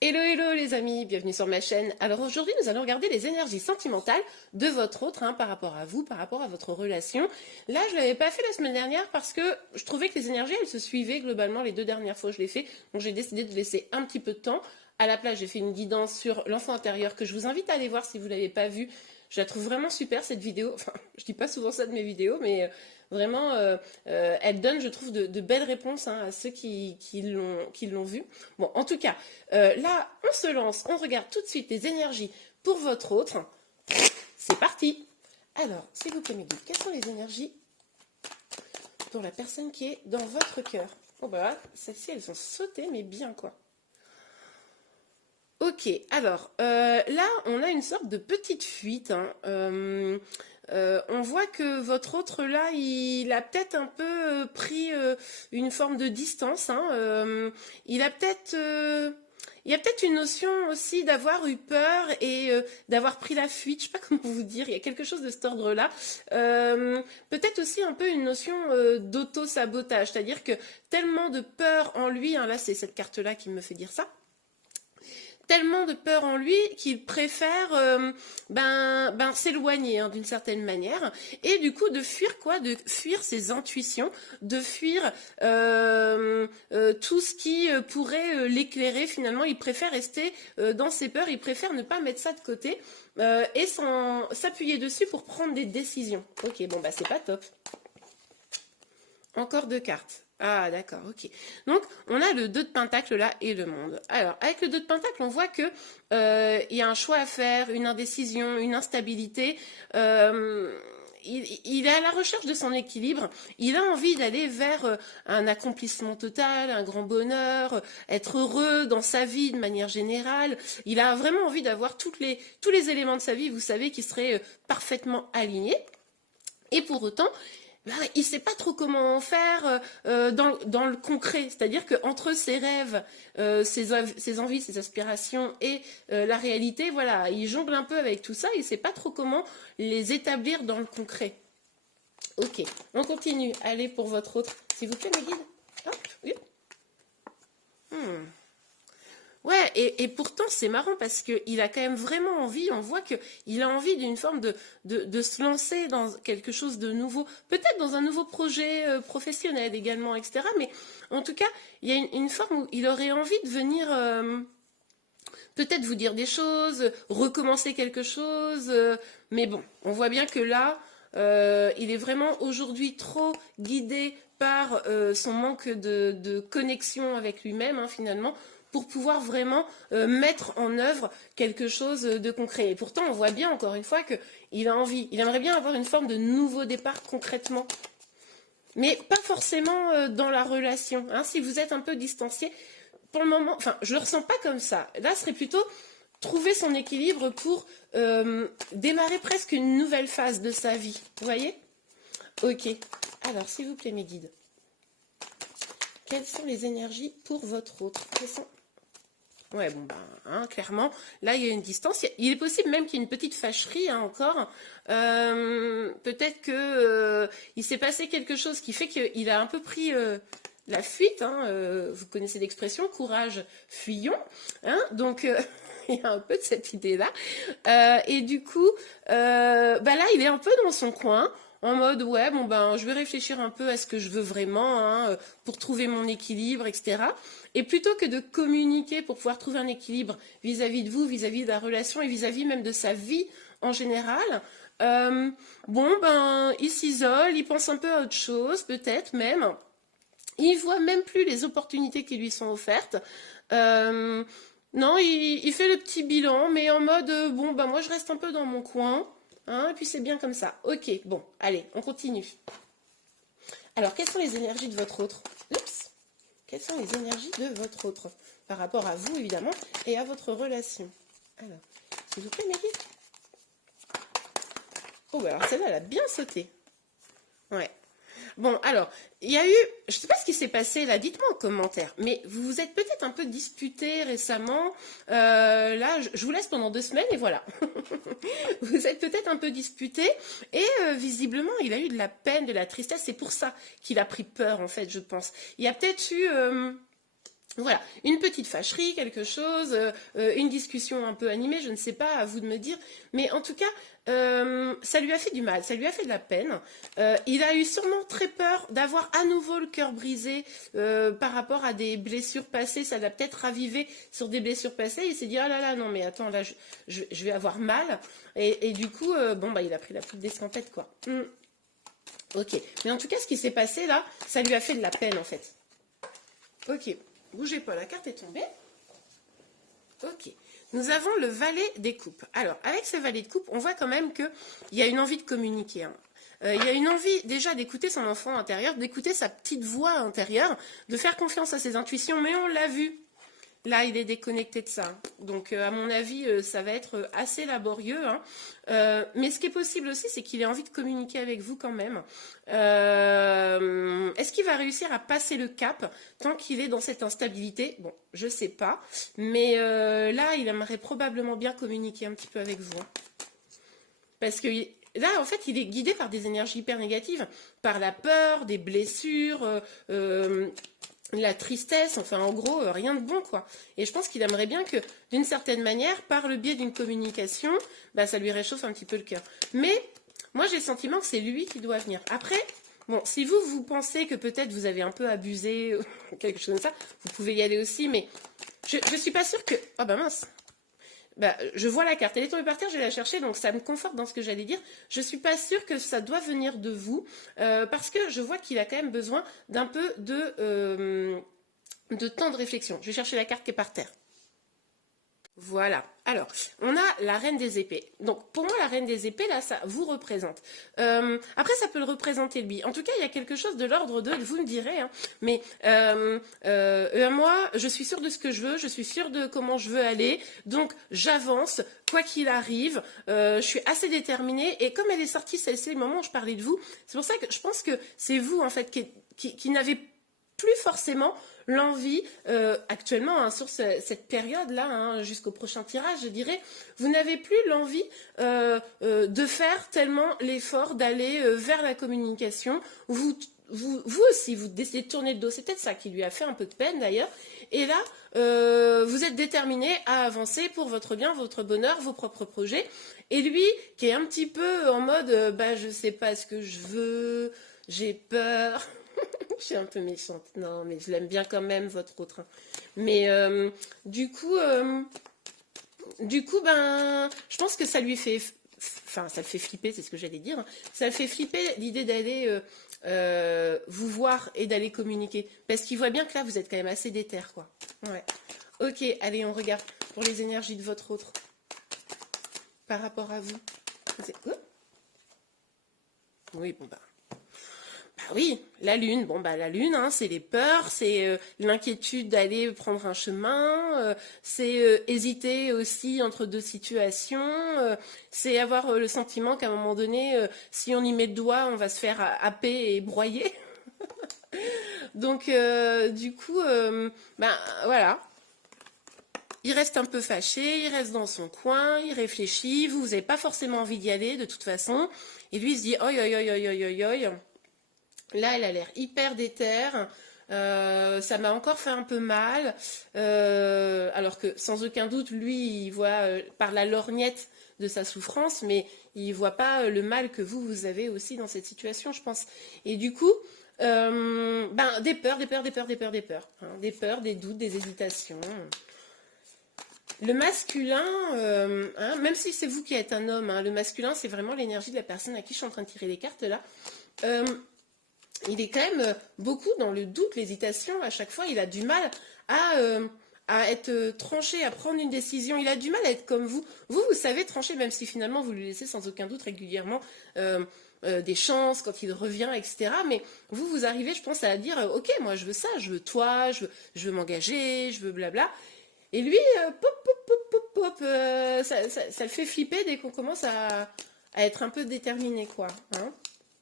Hello hello les amis, bienvenue sur ma chaîne. Alors aujourd'hui nous allons regarder les énergies sentimentales de votre autre par rapport à vous, par rapport à votre relation. Là je ne l'avais pas fait la semaine dernière parce que je trouvais que les énergies elles se suivaient globalement les deux dernières fois que je l'ai fait. Donc j'ai décidé de laisser un petit peu de temps. À la place j'ai fait une guidance sur l'enfant intérieur que je vous invite à aller voir si vous ne l'avez pas vue. Je la trouve vraiment super cette vidéo. Enfin je dis pas souvent ça de mes vidéos mais vraiment elle donne je trouve de belles réponses à ceux qui l'ont vue. Bon en tout cas là, on se lance, on regarde tout de suite les énergies pour votre autre. C'est parti. Alors, s'il vous plaît, mes guides, quelles sont les énergies pour la personne qui est dans votre cœur? Oh bah, celles-ci, elles ont sauté, mais bien quoi. Ok, alors, là, on a une sorte de petite fuite. On voit que votre autre, là, il a peut-être un peu pris une forme de distance. Il a peut-être... il y a peut-être une notion aussi d'avoir eu peur et d'avoir pris la fuite, je ne sais pas comment vous dire, il y a quelque chose de cet ordre-là. Peut-être aussi un peu une notion d'auto-sabotage, c'est-à-dire que tellement de peur en lui, là c'est cette carte-là qui me fait dire ça, tellement de peur en lui qu'il préfère s'éloigner d'une certaine manière et du coup de fuir quoi, de fuir ses intuitions, de fuir tout ce qui pourrait l'éclairer. Finalement il préfère rester dans ses peurs, il préfère ne pas mettre ça de côté et s'appuyer dessus pour prendre des décisions. Ok, bon bah c'est pas top. Encore deux cartes. Ah d'accord, ok. Donc on a le 2 de Pentacle là et le monde. Alors avec le 2 de Pentacle, on voit que il y a un choix à faire, une indécision, une instabilité. Il est à la recherche de son équilibre. Il a envie d'aller vers un accomplissement total, un grand bonheur, être heureux dans sa vie de manière générale. Il a vraiment envie d'avoir tous les éléments de sa vie, vous savez, qui seraient parfaitement alignés. Et pour autant, il ne sait pas trop comment faire dans le concret. C'est-à-dire qu'entre ses rêves, ses envies, ses aspirations et la réalité, voilà, il jongle un peu avec tout ça. Il ne sait pas trop comment les établir dans le concret. Ok, on continue. Allez pour votre autre. S'il vous plaît, mes guides. Hop, oui. Ouais, et pourtant c'est marrant parce qu'il a quand même vraiment envie, on voit qu'il a envie d'une forme de se lancer dans quelque chose de nouveau, peut-être dans un nouveau projet professionnel également, etc. Mais en tout cas, il y a une forme où il aurait envie de venir peut-être vous dire des choses, recommencer quelque chose, mais bon, on voit bien que là, il est vraiment aujourd'hui trop guidé par son manque de connexion avec lui-même, finalement, pour pouvoir vraiment mettre en œuvre quelque chose de concret. Et pourtant, on voit bien, encore une fois, qu'il a envie, il aimerait bien avoir une forme de nouveau départ concrètement. Mais pas forcément dans la relation. Si vous êtes un peu distancié, pour le moment, enfin, je le ressens pas comme ça. Là, ce serait plutôt trouver son équilibre pour démarrer presque une nouvelle phase de sa vie. Vous voyez? Ok. Alors, s'il vous plaît, mes guides. Quelles sont les énergies pour votre autre? Ouais, bon, clairement, là, il y a une distance. Il est possible même qu'il y ait une petite fâcherie encore. Peut-être que il s'est passé quelque chose qui fait qu'il a un peu pris la fuite. Vous connaissez l'expression, courage, fuyons. Donc, il y a un peu de cette idée-là. Et du coup, là, il est un peu dans son coin. En mode, ouais, je vais réfléchir un peu à ce que je veux vraiment pour trouver mon équilibre, etc. Et plutôt que de communiquer pour pouvoir trouver un équilibre vis-à-vis de vous, vis-à-vis de la relation et vis-à-vis même de sa vie en général, il s'isole, il pense un peu à autre chose, peut-être même. Il voit même plus les opportunités qui lui sont offertes. Non, il fait le petit bilan, mais en mode, moi je reste un peu dans mon coin. Et puis c'est bien comme ça. Ok, bon, allez, on continue. Alors, quelles sont les énergies de votre autre? Oups. Quelles sont les énergies de votre autre par rapport à vous, évidemment, et à votre relation? Alors, s'il vous plaît, Maggie. Oh, alors celle-là, elle a bien sauté. Ouais. Bon, alors, il y a eu, je ne sais pas ce qui s'est passé là, dites-moi en commentaire, mais vous vous êtes peut-être un peu disputés récemment. Là, je vous laisse pendant 2 semaines et voilà. Vous êtes peut-être un peu disputés et visiblement, il a eu de la peine, de la tristesse. C'est pour ça qu'il a pris peur, en fait, je pense. Il y a peut-être eu Voilà, une petite fâcherie, quelque chose, une discussion un peu animée, je ne sais pas, à vous de me dire. Mais en tout cas, ça lui a fait du mal, ça lui a fait de la peine. Il a eu sûrement très peur d'avoir à nouveau le cœur brisé par rapport à des blessures passées. Ça l'a peut-être ravivé sur des blessures passées. Il s'est dit, ah là là, non mais attends, là, je vais avoir mal. Et du coup, bon, bah, il a pris la poudre d'escampette, quoi. Ok, mais en tout cas, ce qui s'est passé là, ça lui a fait de la peine, en fait. Ok. Bougez pas, la carte est tombée. Ok. Nous avons le valet des coupes. Alors, avec ce valet de coupes, on voit quand même qu'il y a une envie de communiquer. Hein. Il y a une envie déjà d'écouter son enfant intérieur, d'écouter sa petite voix intérieure, de faire confiance à ses intuitions, mais on l'a vu. Là, il est déconnecté de ça. Donc, à mon avis, ça va être assez laborieux. Hein. Mais ce qui est possible aussi, c'est qu'il ait envie de communiquer avec vous quand même. Est-ce qu'il va réussir à passer le cap tant qu'il est dans cette instabilité? Bon, je ne sais pas. Mais là, il aimerait probablement bien communiquer un petit peu avec vous. Hein. Parce que là, en fait, il est guidé par des énergies hyper négatives, par la peur, des blessures, la tristesse, enfin en gros rien de bon quoi. Et je pense qu'il aimerait bien que d'une certaine manière, par le biais d'une communication, bah, ça lui réchauffe un petit peu le cœur. Mais moi j'ai le sentiment que c'est lui qui doit venir. Après, bon, si vous pensez que peut-être vous avez un peu abusé, quelque chose comme ça, vous pouvez y aller aussi, mais je suis pas sûre que... Oh bah mince. Bah, je vois la carte, elle est tombée par terre, je vais la chercher, donc ça me conforte dans ce que j'allais dire. Je suis pas sûre que ça doit venir de vous, parce que je vois qu'il a quand même besoin d'un peu de temps de réflexion. Je vais chercher la carte qui est par terre. Voilà. Alors, on a la reine des épées. Donc, pour moi, la reine des épées, là, ça vous représente. Après, ça peut le représenter, lui. En tout cas, il y a quelque chose de l'ordre de, vous me direz, hein, mais moi, je suis sûre de ce que je veux, je suis sûre de comment je veux aller, donc j'avance, quoi qu'il arrive, je suis assez déterminée, et comme elle est sortie, c'est le moment où je parlais de vous, c'est pour ça que je pense que c'est vous, en fait, qui n'avez plus forcément l'envie, actuellement, hein, sur cette période-là, hein, jusqu'au prochain tirage, je dirais, vous n'avez plus l'envie de faire tellement l'effort d'aller vers la communication. Vous aussi, vous décidez de tourner le dos. C'est peut-être ça qui lui a fait un peu de peine, d'ailleurs. Et là, vous êtes déterminé à avancer pour votre bien, votre bonheur, vos propres projets. Et lui, qui est un petit peu en mode, bah, je sais pas ce que je veux, j'ai peur... Je suis un peu méchante. Non, mais je l'aime bien quand même, votre autre. Hein. Mais du coup, ben, je pense que ça lui fait... Enfin, ça le fait flipper, c'est ce que j'allais dire. Hein. Ça le fait flipper l'idée d'aller vous voir et d'aller communiquer. Parce qu'il voit bien que là, vous êtes quand même assez déter, quoi. Ouais. Ok, allez, on regarde pour les énergies de votre autre. Par rapport à vous. Oui, bon, bah... Ah oui, la lune. Bon, bah, la lune, hein, c'est les peurs, c'est l'inquiétude d'aller prendre un chemin, c'est hésiter aussi entre deux situations, c'est avoir le sentiment qu'à un moment donné, si on y met le doigt, on va se faire happer et broyer. Donc, du coup, ben voilà. Il reste un peu fâché, il reste dans son coin, il réfléchit, vous n'avez pas forcément envie d'y aller de toute façon. Et lui, il se dit, oi, oi, oi, oi, oi, oi, oi. Là, elle a l'air hyper déter. Ça m'a encore fait un peu mal. Alors que, sans aucun doute, lui, il voit par la lorgnette de sa souffrance, mais il ne voit pas le mal que vous avez aussi dans cette situation, je pense. Et du coup, ben, des peurs, hein, des peurs, des doutes, des hésitations. Le masculin, hein, même si c'est vous qui êtes un homme, hein, le masculin, c'est vraiment l'énergie de la personne à qui je suis en train de tirer les cartes là. Il est quand même beaucoup dans le doute, l'hésitation. À chaque fois, il a du mal à être tranché, à prendre une décision. Il a du mal à être comme vous. Vous savez trancher, même si finalement vous lui laissez sans aucun doute régulièrement des chances quand il revient, etc. Mais vous arrivez, je pense, à dire ok, moi je veux ça, je veux toi, je veux m'engager, je veux blabla. Et lui, pop, pop, pop, pop, pop, ça le fait flipper dès qu'on commence à être un peu déterminé, quoi. Hein.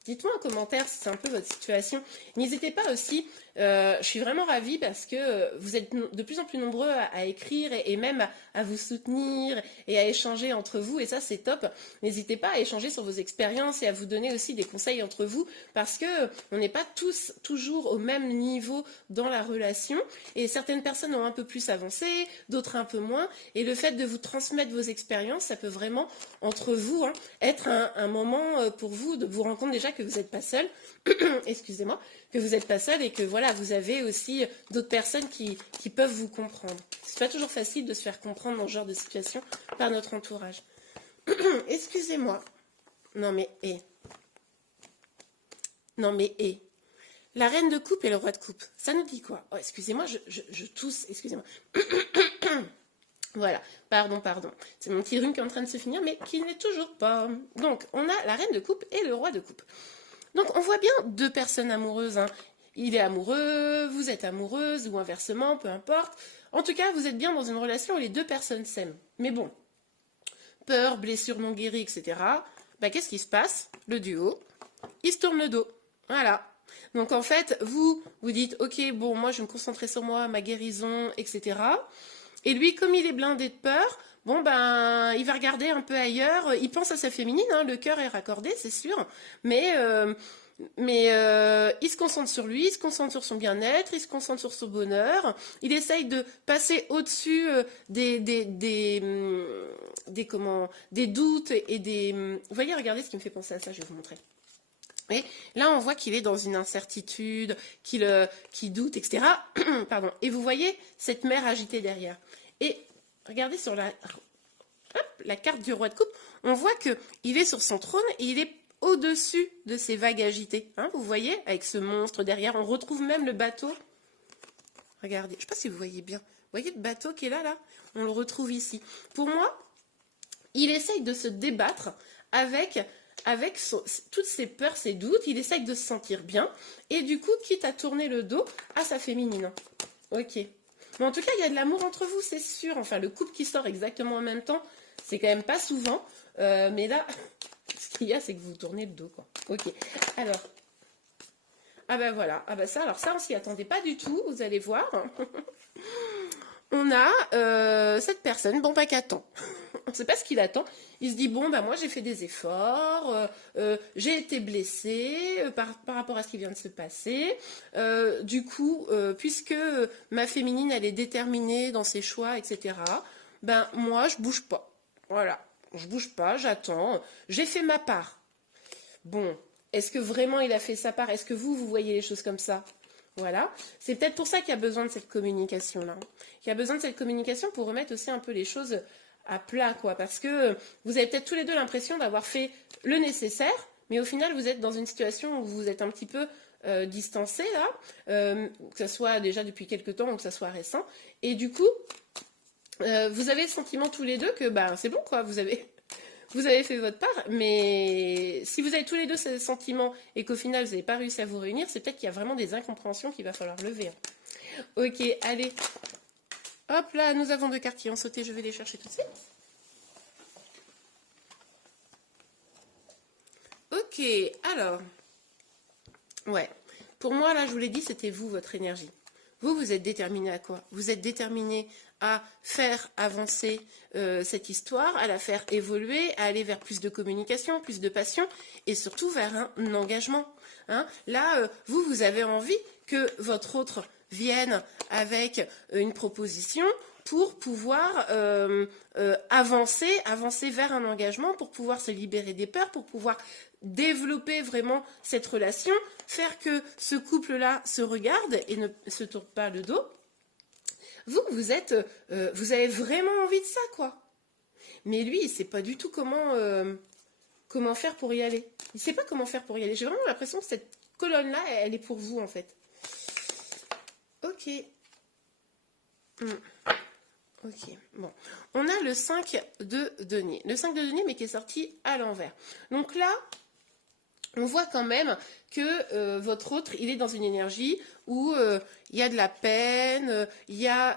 Dites-moi en commentaire si c'est un peu votre situation. N'hésitez pas aussi Je suis vraiment ravie parce que vous êtes de plus en plus nombreux à écrire et même à vous soutenir et à échanger entre vous et ça c'est top. N'hésitez pas à échanger sur vos expériences et à vous donner aussi des conseils entre vous parce que on n'est pas tous toujours au même niveau dans la relation et certaines personnes ont un peu plus avancé, d'autres un peu moins et le fait de vous transmettre vos expériences, ça peut vraiment entre vous être un moment pour vous de vous rendre compte déjà que vous n'êtes pas seul, excusez-moi, que vous n'êtes pas seul et que voilà, vous avez aussi d'autres personnes qui peuvent vous comprendre. C'est pas toujours facile de se faire comprendre dans ce genre de situation par notre entourage. Excusez-moi. Non mais Non mais La reine de coupe et le roi de coupe, ça nous dit quoi? Oh, excusez-moi, je tousse, excusez-moi. Voilà, pardon. C'est mon petit rhume qui est en train de se finir, mais qui n'est toujours pas. Donc, on a la reine de coupe et le roi de coupe. Donc, on voit bien deux personnes amoureuses. Il est amoureux, vous êtes amoureuse, ou inversement, peu importe. En tout cas, vous êtes bien dans une relation où les deux personnes s'aiment. Mais bon, peur, blessure non guérie, etc. Bah, qu'est-ce qui se passe? Le duo, il se tourne le dos. Voilà. Donc, en fait, vous dites, ok, bon, moi, je vais me concentrer sur moi, ma guérison, etc. Et lui, comme il est blindé de peur, bon ben, il va regarder un peu ailleurs. Il pense à sa féminine, le cœur est raccordé, c'est sûr. Mais il se concentre sur lui, il se concentre sur son bien-être, il se concentre sur son bonheur. Il essaye de passer au-dessus des doutes et des. Vous voyez, regardez ce qui me fait penser à ça, je vais vous montrer. Et là, on voit qu'il est dans une incertitude, qu'il doute, etc. Pardon. Et vous voyez cette mer agitée derrière. Et regardez sur la carte du roi de coupe, on voit qu'il est sur son trône et il est au-dessus de ces vagues agitées. Vous voyez, avec ce monstre derrière, on retrouve même le bateau. Regardez, je ne sais pas si vous voyez bien. Vous voyez le bateau qui est là? On le retrouve ici. Pour moi, il essaye de se débattre avec toutes ses peurs, ses doutes, il essaye de se sentir bien, et du coup, quitte à tourner le dos à sa féminine. Ok. Mais en tout cas, il y a de l'amour entre vous, c'est sûr. Enfin, le couple qui sort exactement en même temps, c'est quand même pas souvent. Mais là, ce qu'il y a, c'est que vous tournez le dos, quoi. Ok. Alors. Ah ben voilà. Ah ben ça, on s'y attendait pas du tout, vous allez voir. On a cette personne, bon, bah, qu'attend. On ne sait pas ce qu'il attend. Il se dit, bon, bah, moi, j'ai fait des efforts, j'ai été blessée par rapport à ce qui vient de se passer. Du coup, puisque ma féminine, elle est déterminée dans ses choix, etc., ben, moi, je bouge pas. Voilà. Je bouge pas, j'attends. J'ai fait ma part. Bon, est-ce que vraiment il a fait sa part? Est-ce que vous voyez les choses comme ça? Voilà, c'est peut-être pour ça qu'il y a besoin de cette communication-là. Il y a besoin de cette communication pour remettre aussi un peu les choses à plat, quoi. Parce que vous avez peut-être tous les deux l'impression d'avoir fait le nécessaire, mais au final, vous êtes dans une situation où vous êtes un petit peu distancés, là, que ce soit déjà depuis quelques temps ou que ce soit récent. Et du coup, vous avez le sentiment tous les deux que c'est bon, quoi, vous avez fait votre part, mais si vous avez tous les deux ces sentiments et qu'au final vous n'avez pas réussi à vous réunir, c'est peut-être qu'il y a vraiment des incompréhensions qu'il va falloir lever. Ok, allez. Hop là, nous avons deux cartes qui ont sauté, je vais les chercher tout de suite. Ok, alors. Ouais. Pour moi, là, je vous l'ai dit, c'était vous, votre énergie. Vous êtes déterminé à quoi? Vous êtes déterminé à faire avancer cette histoire, à la faire évoluer, à aller vers plus de communication, plus de passion et surtout vers un engagement. Là, vous avez envie que votre autre vienne avec une proposition pour pouvoir avancer vers un engagement, pour pouvoir se libérer des peurs, pour pouvoir développer vraiment cette relation, faire que ce couple-là se regarde et ne se tourne pas le dos. Vous avez vraiment envie de ça, quoi. Mais lui, il ne sait pas du tout comment faire pour y aller. Il ne sait pas comment faire pour y aller. J'ai vraiment l'impression que cette colonne-là, elle est pour vous, en fait. Ok. Ok, bon. On a le 5 de denier. Le 5 de denier, mais qui est sorti à l'envers. Donc là, on voit quand même que votre autre, il est dans une énergie où il y a de la peine, il y a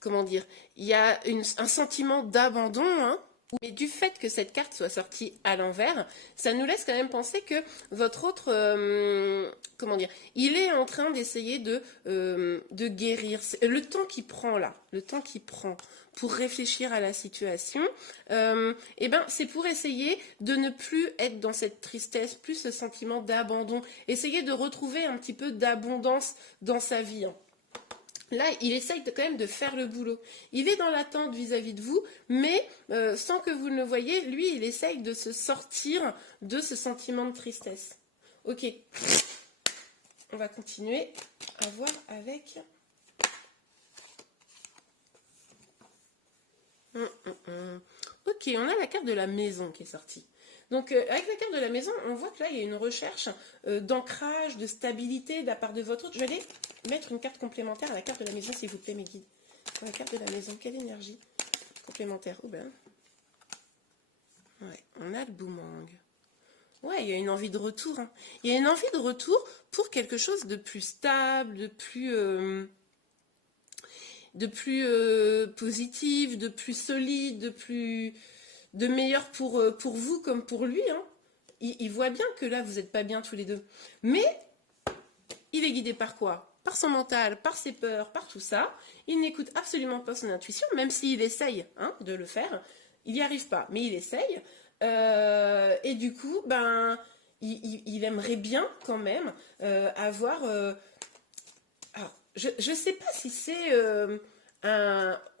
comment dire, il y a un sentiment d'abandon, Mais du fait que cette carte soit sortie à l'envers, ça nous laisse quand même penser que votre autre, comment dire, il est en train d'essayer de guérir. Le temps qu'il prend là, le temps qu'il prend pour réfléchir à la situation, eh ben, c'est pour essayer de ne plus être dans cette tristesse, plus ce sentiment d'abandon, essayer de retrouver un petit peu d'abondance dans sa vie, hein. Là, il essaye quand même de faire le boulot. Il est dans l'attente vis-à-vis de vous, mais sans que vous ne le voyez, lui, il essaye de se sortir de ce sentiment de tristesse. Ok, on va continuer à voir avec... Ok, on a la carte de la maison qui est sortie. Donc, avec la carte de la maison, on voit que là, il y a une recherche d'ancrage, de stabilité de la part de votre autre. Je vais aller mettre une carte complémentaire à la carte de la maison, s'il vous plaît, mes guides. Pour la carte de la maison, quelle énergie complémentaire? Oh ben. Ouais, on a le boomerang. Ouais, il y a une envie de retour, hein. Il y a une envie de retour pour quelque chose de plus stable, de plus positif, de plus solide, de meilleur pour vous comme pour lui, hein. Il voit bien que là, vous n'êtes pas bien tous les deux. Mais il est guidé par quoi? Par son mental, par ses peurs, par tout ça. Il n'écoute absolument pas son intuition, même s'il essaye, hein, de le faire. Il n'y arrive pas, mais il essaye. Et du coup, ben, il aimerait bien quand même avoir... alors, je ne sais pas si c'est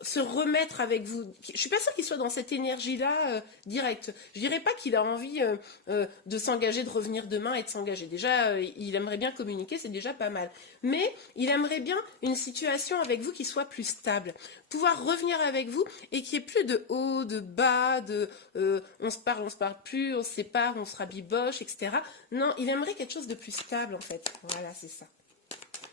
se remettre avec vous. Je suis pas sûre qu'il soit dans cette énergie-là directe. Je dirais pas qu'il a envie de s'engager, de revenir demain et de s'engager. Déjà, il aimerait bien communiquer, c'est déjà pas mal. Mais il aimerait bien une situation avec vous qui soit plus stable. Pouvoir revenir avec vous et qu'il n'y ait plus de haut, de bas, de on se parle plus, on se sépare, on se rabiboche, etc. Non, il aimerait quelque chose de plus stable en fait. Voilà, c'est ça.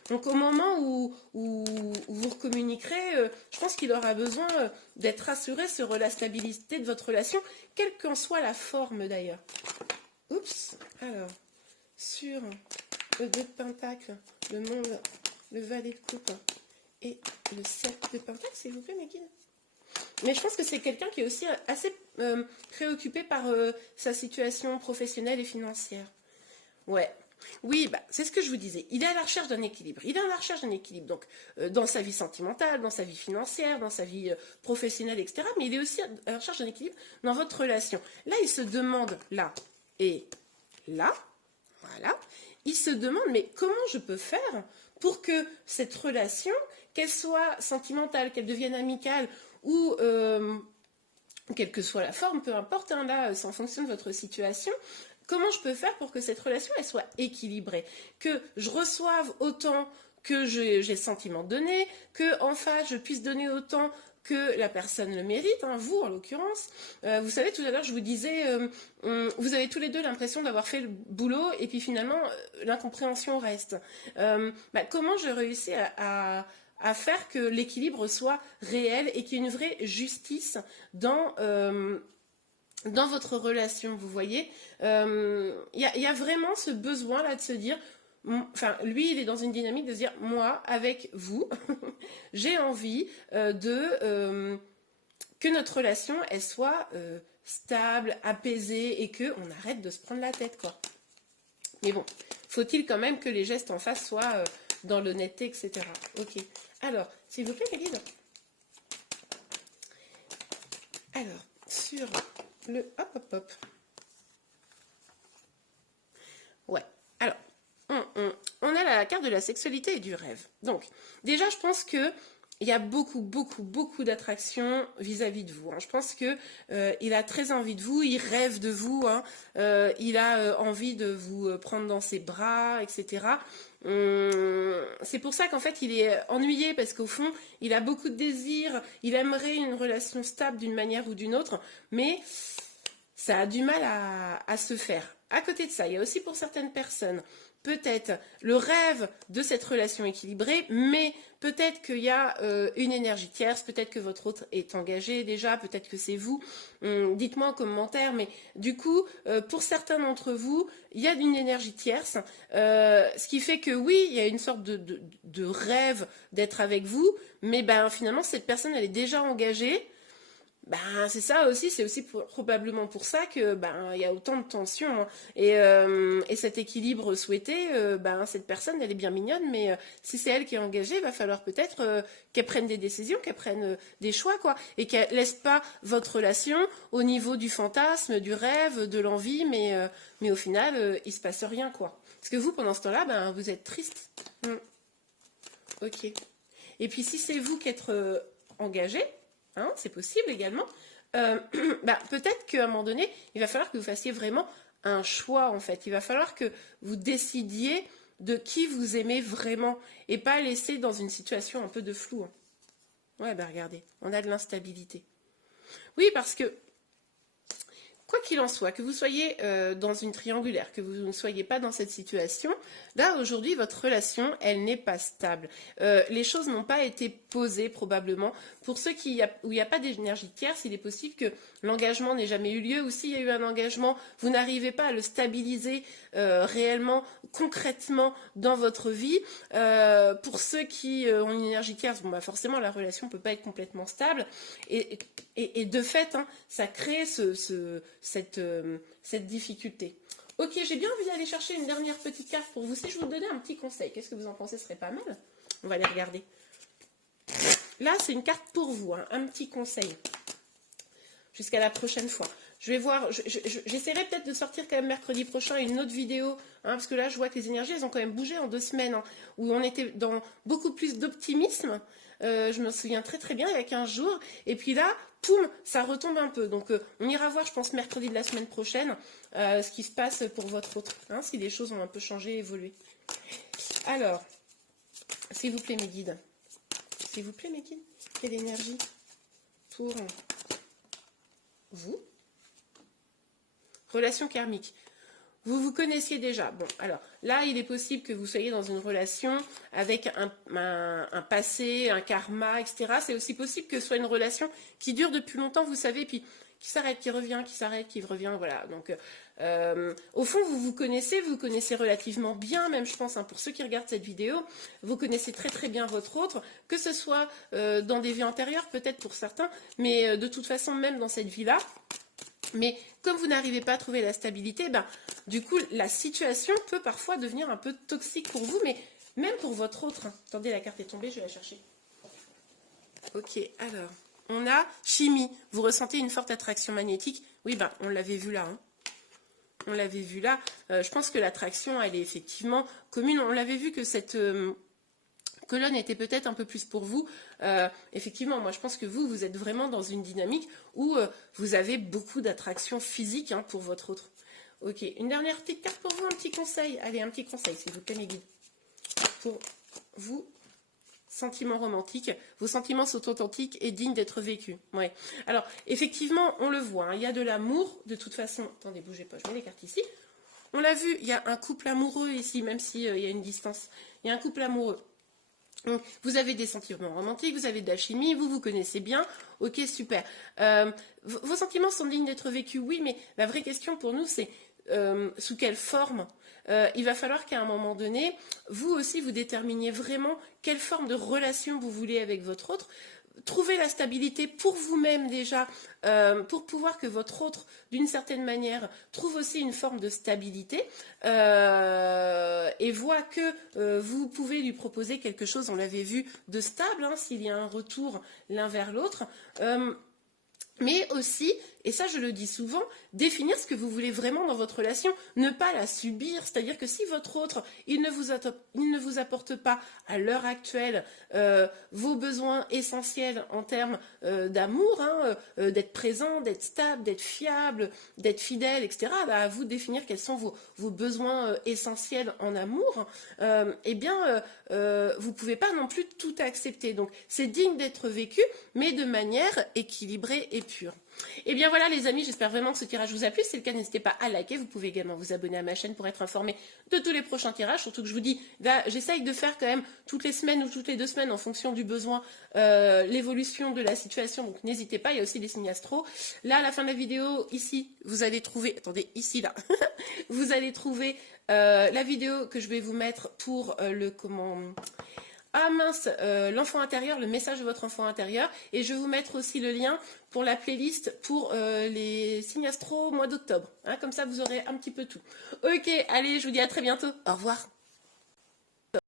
Donc au moment où vous recommuniquerez, je pense qu'il aura besoin d'être rassuré sur la stabilité de votre relation, quelle qu'en soit la forme d'ailleurs. Oups, alors, sur le 2 de Pentacle, le monde, le valet de coupe et le 7 de Pentacle, s'il vous plaît, mes guides. Mais je pense que c'est quelqu'un qui est aussi assez préoccupé par sa situation professionnelle et financière. Ouais. Oui, bah, c'est ce que je vous disais. Il est à la recherche d'un équilibre. Il est à la recherche d'un équilibre, donc dans sa vie sentimentale, dans sa vie financière, dans sa vie professionnelle, etc. Mais il est aussi à la recherche d'un équilibre dans votre relation. Là, il se demande, là et là, voilà, il se demande, mais comment je peux faire pour que cette relation, qu'elle soit sentimentale, qu'elle devienne amicale, ou quelle que soit la forme, peu importe, hein, là, c'est en fonction de votre situation. Comment je peux faire pour que cette relation elle soit équilibrée? Que je reçoive autant que j'ai le sentiment de donner, que en face je puisse donner autant que la personne le mérite, hein, vous en l'occurrence. Vous savez, tout à l'heure je vous disais, vous avez tous les deux l'impression d'avoir fait le boulot et puis finalement l'incompréhension reste. Comment je réussis à faire que l'équilibre soit réel et qu'il y ait une vraie justice dans votre relation, vous voyez, y a vraiment ce besoin là de se dire, enfin lui il est dans une dynamique de se dire, moi avec vous, j'ai envie que notre relation elle soit stable, apaisée et que on arrête de se prendre la tête quoi. Mais bon, faut-il quand même que les gestes en face soient dans l'honnêteté, etc. Ok. Alors, s'il vous plaît, mes guides. Alors, sur le hop hop hop. Ouais. Alors, on a la carte de la sexualité et du rêve. Donc, déjà, je pense que il y a beaucoup d'attraction vis-à-vis de vous, hein. Je pense que il a très envie de vous, il rêve de vous, hein. Il a envie de vous prendre dans ses bras, etc. C'est pour ça qu'en fait il est ennuyé parce qu'au fond il a beaucoup de désirs, il aimerait une relation stable d'une manière ou d'une autre, mais ça a du mal à se faire. À côté de ça, il y a aussi pour certaines personnes peut-être le rêve de cette relation équilibrée, mais peut-être qu'il y a une énergie tierce, peut-être que votre autre est engagé déjà, peut-être que c'est vous. Dites-moi en commentaire, mais du coup, pour certains d'entre vous, il y a une énergie tierce, ce qui fait que oui, il y a une sorte de rêve d'être avec vous, mais ben finalement, cette personne, elle est déjà engagée, Ben, c'est ça aussi, c'est aussi probablement pour ça que ben il y a autant de tensions, hein. Et cet équilibre souhaité, ben cette personne elle est bien mignonne, mais si c'est elle qui est engagée, il va falloir peut-être qu'elle prenne des décisions, qu'elle prenne des choix quoi, et qu'elle laisse pas votre relation au niveau du fantasme, du rêve, de l'envie, mais au final il se passe rien quoi. Parce que vous pendant ce temps-là, ben vous êtes triste. Ok. Et puis si c'est vous qui êtes engagé, hein, c'est possible également, bah, peut-être qu'à un moment donné, il va falloir que vous fassiez vraiment un choix en fait. Il va falloir que vous décidiez de qui vous aimez vraiment et pas laisser dans une situation un peu de flou, hein. Ouais, bah regardez, on a de l'instabilité. Oui, parce que quoi qu'il en soit, que vous soyez dans une triangulaire, que vous ne soyez pas dans cette situation, là aujourd'hui votre relation, elle n'est pas stable. Les choses n'ont pas été posées probablement. Pour ceux où il n'y a pas d'énergie tierce, il est possible que l'engagement n'ait jamais eu lieu, ou s'il y a eu un engagement, vous n'arrivez pas à le stabiliser réellement, concrètement dans votre vie. Pour ceux qui ont une énergie tierce, bon, bah forcément la relation ne peut pas être complètement stable. Et de fait, hein, ça crée cette difficulté. Ok, j'ai bien envie d'aller chercher une dernière petite carte pour vous. Si je vous donnais un petit conseil, qu'est-ce que vous en pensez? Ce serait pas mal. On va aller regarder. Là, c'est une carte pour vous, hein, un petit conseil. Jusqu'à la prochaine fois. Je vais voir, j'essaierai peut-être de sortir quand même mercredi prochain une autre vidéo, hein, parce que là, je vois que les énergies, elles ont quand même bougé en 2 semaines, hein, où on était dans beaucoup plus d'optimisme. Je me souviens très très bien, il y a 15 jours. Et puis là, poum, ça retombe un peu. Donc, on ira voir, je pense, mercredi de la semaine prochaine, ce qui se passe pour votre autre, hein, si les choses ont un peu changé, évolué. Alors, s'il vous plaît, mes guides. S'il vous plaît, mes guides. Quelle énergie pour vous? Relation karmique. Vous vous connaissiez déjà. Bon, alors là, il est possible que vous soyez dans une relation avec un passé, un karma, etc. C'est aussi possible que ce soit une relation qui dure depuis longtemps, vous savez, puis qui s'arrête, qui revient, qui s'arrête, qui revient, voilà. Donc, au fond, vous vous connaissez relativement bien, même je pense, hein, pour ceux qui regardent cette vidéo, vous connaissez très très bien votre autre, que ce soit dans des vies antérieures, peut-être pour certains, mais de toute façon, même dans cette vie-là. Mais comme vous n'arrivez pas à trouver la stabilité, ben, du coup, la situation peut parfois devenir un peu toxique pour vous, mais même pour votre autre. Attendez, la carte est tombée, je vais la chercher. Ok, alors, on a chimie. Vous ressentez une forte attraction magnétique. Oui, ben, on l'avait vu là. Hein. On l'avait vu là. Je pense que l'attraction, elle est effectivement commune. On l'avait vu que cette colonne était peut-être un peu plus pour vous. Effectivement, moi je pense que vous êtes vraiment dans une dynamique où vous avez beaucoup d'attraction physique, hein, pour votre autre. Ok, une dernière petite carte pour vous, un petit conseil. Allez, un petit conseil, s'il vous plaît, mes guides. Pour vous, sentiments romantiques, vos sentiments sont authentiques et dignes d'être vécus. Ouais. Alors, effectivement, on le voit, hein, il y a de l'amour, de toute façon. Attendez, bougez pas, je mets les cartes ici. On l'a vu, il y a un couple amoureux ici, même s'il y a une distance. Il y a un couple amoureux. Donc, vous avez des sentiments romantiques, vous avez de la chimie, vous vous connaissez bien, ok, super. Vos sentiments sont dignes d'être vécus, oui, mais la vraie question pour nous, c'est sous quelle forme? Il va falloir qu'à un moment donné, vous aussi, vous déterminiez vraiment quelle forme de relation vous voulez avec votre autre. Trouvez la stabilité pour vous-même déjà, pour pouvoir que votre autre, d'une certaine manière, trouve aussi une forme de stabilité et voit que vous pouvez lui proposer quelque chose, on l'avait vu, de stable, hein, s'il y a un retour l'un vers l'autre. Mais aussi, et ça je le dis souvent, définir ce que vous voulez vraiment dans votre relation, ne pas la subir, c'est-à-dire que si votre autre, il ne vous apporte pas à l'heure actuelle vos besoins essentiels en termes d'amour, hein, d'être présent, d'être stable, d'être fiable, d'être fidèle, etc., bah, à vous de définir quels sont vos besoins essentiels en amour, eh bien, vous ne pouvez pas non plus tout accepter. Donc, c'est digne d'être vécu, mais de manière équilibrée et pure. Et bien voilà les amis, j'espère vraiment que ce tirage vous a plu. Si c'est le cas, n'hésitez pas à liker. Vous pouvez également vous abonner à ma chaîne pour être informé de tous les prochains tirages. Surtout que je vous dis, là j'essaye de faire quand même toutes les semaines ou toutes les 2 semaines en fonction du besoin l'évolution de la situation. Donc n'hésitez pas, il y a aussi des signes astro. Là à la fin de la vidéo, ici, vous allez trouver, attendez, ici là, vous allez trouver la vidéo que je vais vous mettre pour Ah mince, l'enfant intérieur, le message de votre enfant intérieur. Et je vais vous mettre aussi le lien pour la playlist pour les signes astro au mois d'octobre. Hein, comme ça, vous aurez un petit peu tout. Ok, allez, je vous dis à très bientôt. Au revoir.